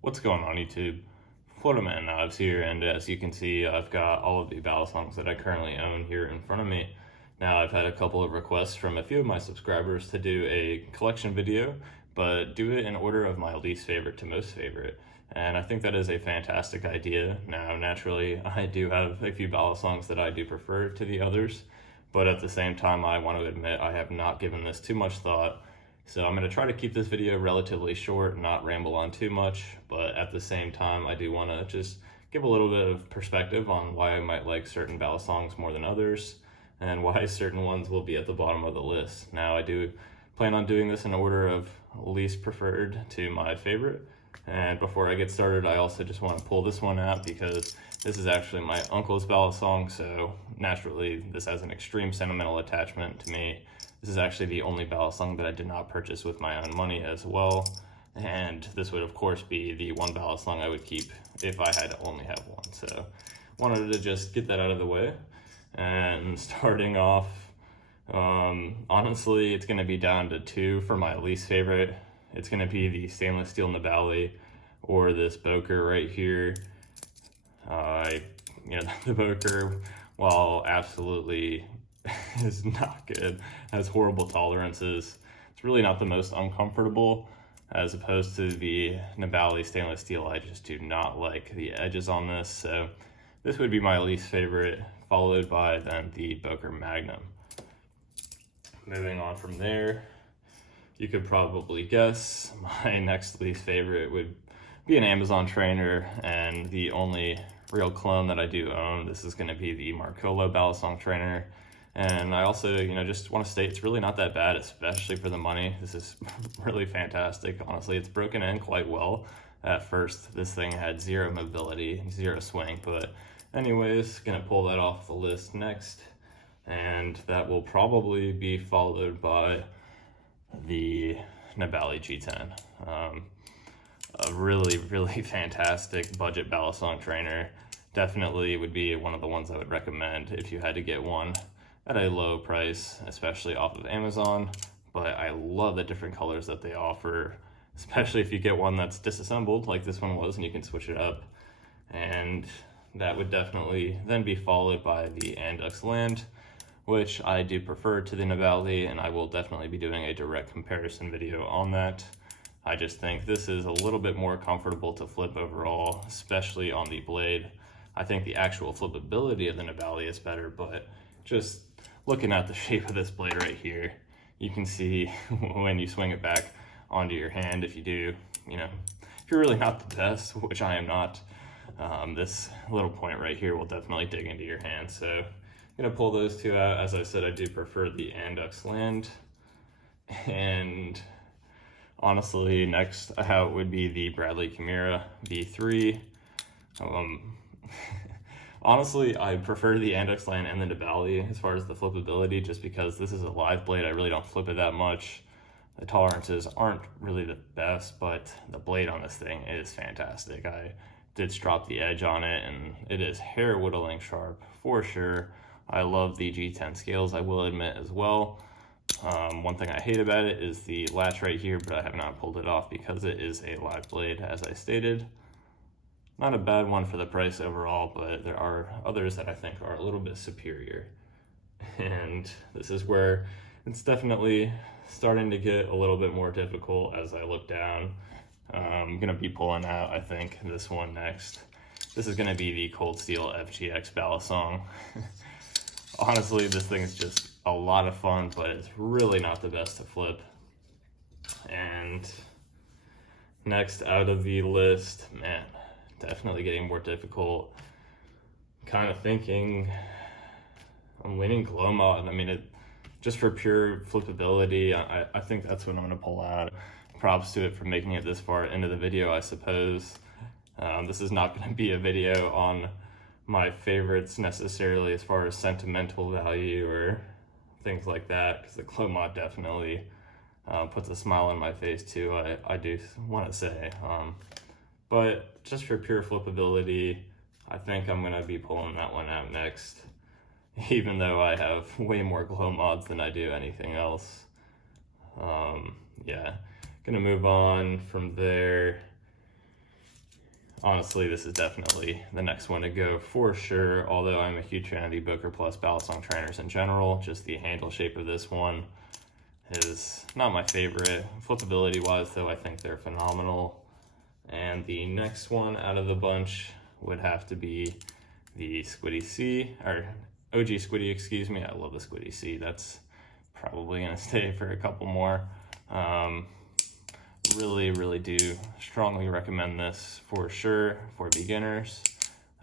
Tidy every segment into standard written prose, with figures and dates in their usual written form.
What's going on YouTube? Flytanium here, and as you can see, I've got all of the Balisongs that I currently own here in front of me. Now, I've had a couple of requests from a few of my subscribers to do a collection video, but do it in order of my least favorite to most favorite. And I think that is a fantastic idea. Now, naturally, I do have a few Balisongs that I do prefer to the others, but at the same time, I want to admit I have not given this too much thought. So I'm going to try to keep this video relatively short, not ramble on too much, but at the same time, I do want to just give a little bit of perspective on why I might like certain Balisongs more than others, and why certain ones will be at the bottom of the list. Now, I do plan on doing this in order of least preferred to my favorite. And before I get started, I also just want to pull this one out because this is actually my uncle's Balisong, so naturally this has an extreme sentimental attachment to me. This is actually the only Balisong that I did not purchase with my own money as well. And this would of course be the one Balisong I would keep if I had to only have one. So wanted to just get that out of the way. And starting off, honestly, it's going to be down to two for my least favorite. It's going to be the stainless steel Nebali or this Boker right here. The Boker, while absolutely is not good, has horrible tolerances. It's really not the most uncomfortable, as opposed to the Nebali stainless steel. I just do not like the edges on this, so this would be my least favorite, followed by then the Boker Magnum. Moving on from there, you could probably guess my next least favorite would be an Amazon trainer, and the only real clone that I do own. This is going to be the Marcolo Balisong trainer. And I also, just want to state it's really not that bad, especially for the money. This is really fantastic. Honestly, it's broken in quite well. At first, this thing had zero mobility, zero swing, but anyways, gonna pull that off the list next. And that will probably be followed by the Nebali G10. A really, really fantastic budget Balisong trainer. Definitely would be one of the ones I would recommend if you had to get one at a low price, especially off of Amazon. But I love the different colors that they offer, especially if you get one that's disassembled like this one was and you can switch it up. And that would definitely then be followed by the Andux Land, which I do prefer to the Nebali, and I will definitely be doing a direct comparison video on that. I just think this is a little bit more comfortable to flip overall, especially on the blade. I think the actual flippability of the Nebali is better, but just looking at the shape of this blade right here, you can see when you swing it back onto your hand, if you do, if you're really not the best, which I am not, this little point right here will definitely dig into your hand. So I'm gonna pull those two out. As I said, I do prefer the Andux Land. And honestly, next out would be the Camira V3. Honestly, I prefer the Andux Land and the Nebali as far as the flippability, just because this is a live blade. I really don't flip it that much. The tolerances aren't really the best, but the blade on this thing is fantastic. I did strop the edge on it, and it is hair whittling sharp for sure. I love the G10 scales, I will admit as well. One thing I hate about it is the latch right here, but I have not pulled it off because it is a live blade, as I stated. Not a bad one for the price overall, but there are others that I think are a little bit superior. And this is where it's definitely starting to get a little bit more difficult as I look down. I'm gonna be pulling out, I think, this one next. This is gonna be the Cold Steel FGX Balisong. Honestly, this thing is just a lot of fun, but it's really not the best to flip. And next out of the list, man, definitely getting more difficult. Kind of thinking I'm leaning Glo-Mod. I mean, just for pure flippability, I think that's what I'm gonna pull out. Props to it for making it this far into the video, I suppose. This is not gonna be a video on my favorites necessarily as far as sentimental value or things like that, because the Glo-Mod definitely puts a smile on my face too, I do want to say. But just for pure flippability, I think I'm gonna be pulling that one out next, even though I have way more Glo-Mods than I do anything else. Yeah, gonna move on from there. honestly, this is definitely the next one to go for sure, although I'm a huge fan of the Boker Plus Balisong trainers in general. Just the handle shape of this one is not my favorite. Flippability wise though, I think they're phenomenal. And the next one out of the bunch would have to be the Squiddy C, or OG Squiddy, excuse me. I love the Squiddy C. That's probably gonna stay for a couple more. Really do strongly recommend this for sure for beginners.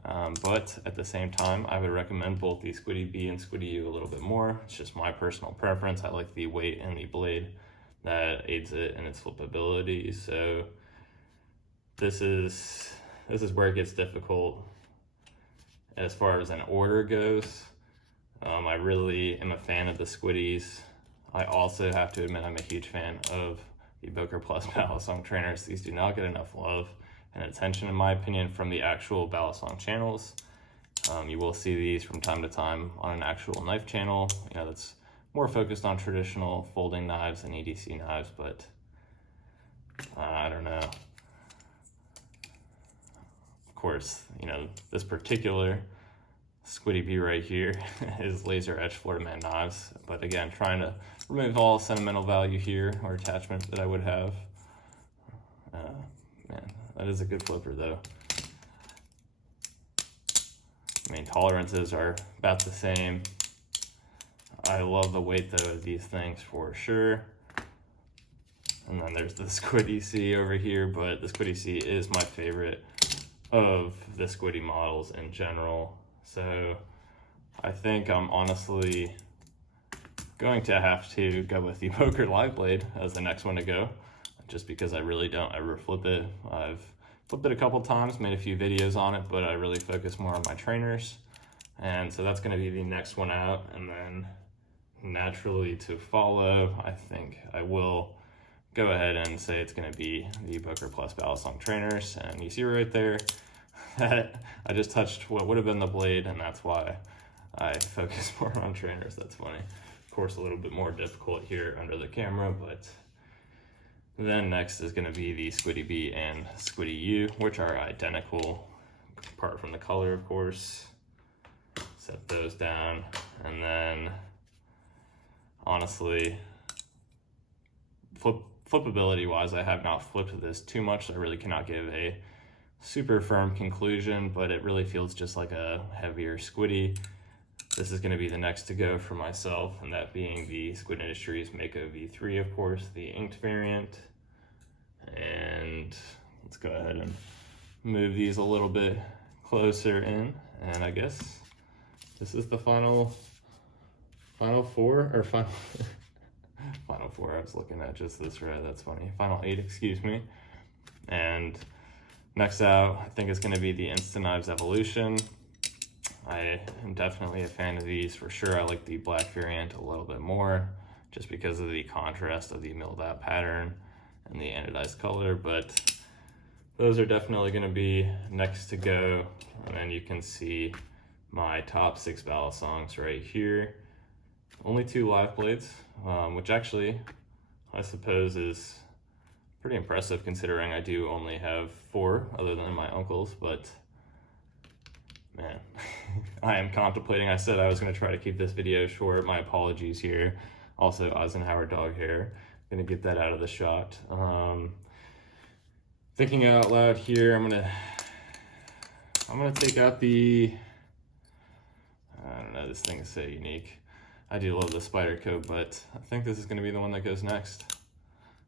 But at the same time, I would recommend both the Squiddy B and Squiddy U a little bit more. It's just my personal preference. I like the weight and the blade that aids it in its flippability. So this is where it gets difficult as far as an order goes. I really am a fan of the Squiddies. I also have to admit I'm a huge fan of the Boker Plus Balisong trainers. These do not get enough love and attention, in my opinion, from the actual Balisong channels. You will see these from time to time on an actual knife channel, you know, that's more focused on traditional folding knives and EDC knives, but I don't know. Of course, you know, this particular Squiddy B right here is laser etched Florida knives, but again, trying to remove all sentimental value here or attachment that I would have. Man, that is a good flipper though. I mean, tolerances are about the same. I love the weight though of these things for sure. And then there's the Squiddy C over here, but the Squiddy C is my favorite of the Squiddy models in general. So I think I'm honestly going to have to go with the Boker Live Blade as the next one to go, just because I really don't ever flip it. I've flipped it a couple times, made a few videos on it, but I really focus more on my trainers. And so that's gonna be the next one out. And then naturally to follow, I think I will go ahead and say it's gonna be the Boker Plus Balisong trainers. And you see right there that I just touched what would have been the blade, and that's why I focus more on trainers. That's funny. Of course, a little bit more difficult here under the camera, but then next is going to be the Squiddy B and Squiddy U, which are identical, apart from the color, of course. Set those down, and then honestly, flippability wise, I have not flipped this too much, so I really cannot give a super firm conclusion, but it really feels just like a heavier Squiddy. This is going to be the next to go for myself, and that being the Squid Industries Mako V3, of course, the inked variant. And let's go ahead and move these a little bit closer in, and I guess this is the final four, or final final four. I was looking at just this red, that's funny. Final 8, excuse me. And next out, I think it's going to be the InstaKnives Evolution. I am definitely a fan of these for sure. I like the black variant a little bit more, just because of the contrast of the milled out pattern and the anodized color, but those are definitely going to be next to go. And then you can see my top 6 Balisongs right here. Only 2 live blades, which actually I suppose is pretty impressive considering I do only have 4 other than my uncle's, but man, I am contemplating. I said I was going to try to keep this video short. My apologies here. Also, Eisenhower dog hair. Going to get that out of the shot. Thinking out loud here, I'm gonna take out the, I don't know, this thing is so unique. I do love the Spyderco, but I think this is going to be the one that goes next.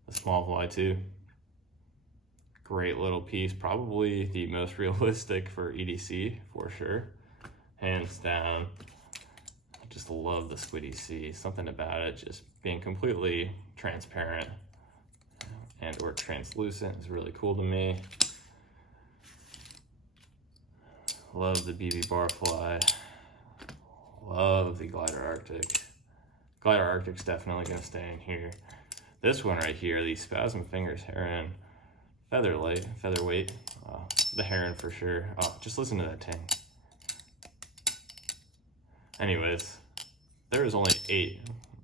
The Smallfly 2. Great little piece, probably the most realistic for EDC for sure, hands down. I just love the Squiddy C. Something about it just being completely transparent and or translucent is really cool to me. Love the BBbarfly. Love the Glidr Arctic. Glidr Arctic's definitely going to stay in here. This one right here, the Spasmfingers Heron. Featherweight. The Heron for sure. Oh, just listen to that ting. Anyways, there is only 8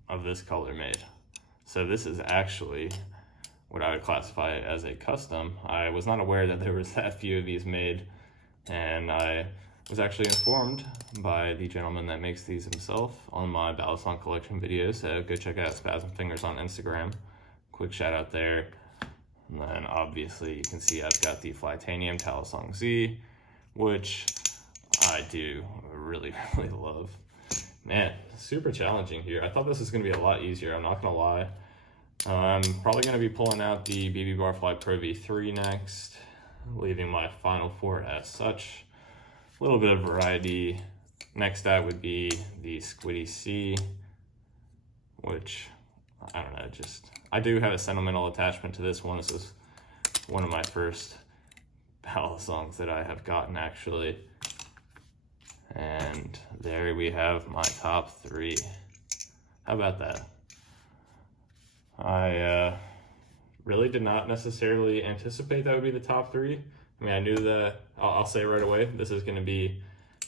of this color made. So this is actually what I would classify as a custom. I was not aware that there was that few of these made, and I was actually informed by the gentleman that makes these himself on my Balisong collection videos, so go check out Spasmfingers on Instagram. Quick shout out there. And then obviously you can see I've got the Flytanium Talisong Z, which I do really, really love. Man, super challenging here. I thought this was gonna be a lot easier, I'm not gonna lie. I'm probably gonna be pulling out the BBbarfly Pro V3 next, leaving my final four as such. A little bit of variety. Next out would be the Squiddy C, which, I don't know, I do have a sentimental attachment to this one. This is one of my first Balisongs that I have gotten, actually. And there we have my top three. How about that? I really did not necessarily anticipate that would be the top three. I mean, I knew that, I'll say right away, this is going to be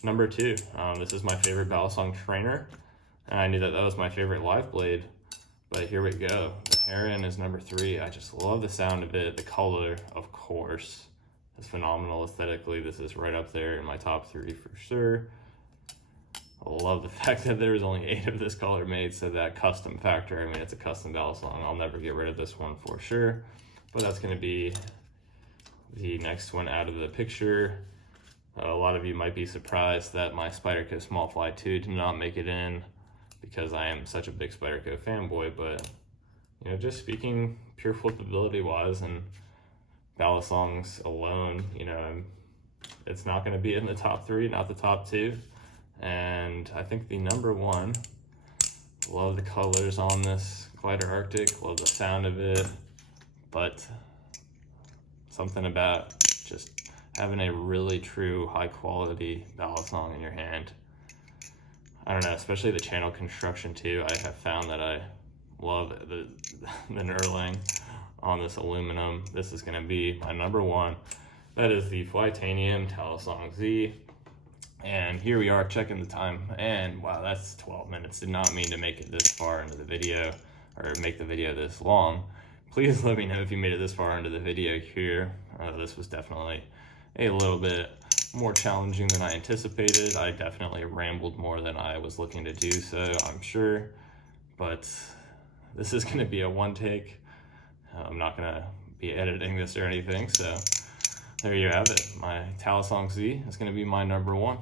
number two. This is my favorite Balisong trainer, and I knew that that was my favorite live blade, but here we go. The Heron is number three. I just love the sound of it. The color, of course, is phenomenal aesthetically. This is right up there in my top three for sure. I love the fact that there's only 8 of this color made, so that custom factor, I mean, it's a custom Balisong. I'll never get rid of this one for sure, but that's going to be the next one out of the picture. A lot of you might be surprised that my Spyderco Smallfly 2 did not make it in, because I am such a big Spyderco fanboy, but, you know, just speaking pure flippability wise and Balisongs alone, you know, it's not going to be in the top three, not the top two. And I think the number one, love the colors on this Glidr Arctic, love the sound of it, but something about just having a really true high quality Balisong in your hand. I don't know, especially the channel construction too. I have found that I love the knurling on this aluminum. This is gonna be my number one. That is the Flytanium Talisong Z. And here we are checking the time, and wow, that's 12 minutes. Did not mean to make it this far into the video, or make the video this long. Please let me know if you made it this far into the video here. This was definitely a little bit more challenging than I anticipated. I definitely rambled more than I was looking to do so, I'm sure. But this is gonna be a one take. I'm not gonna be editing this or anything, so there you have it. My Talisong Z is gonna be my number one.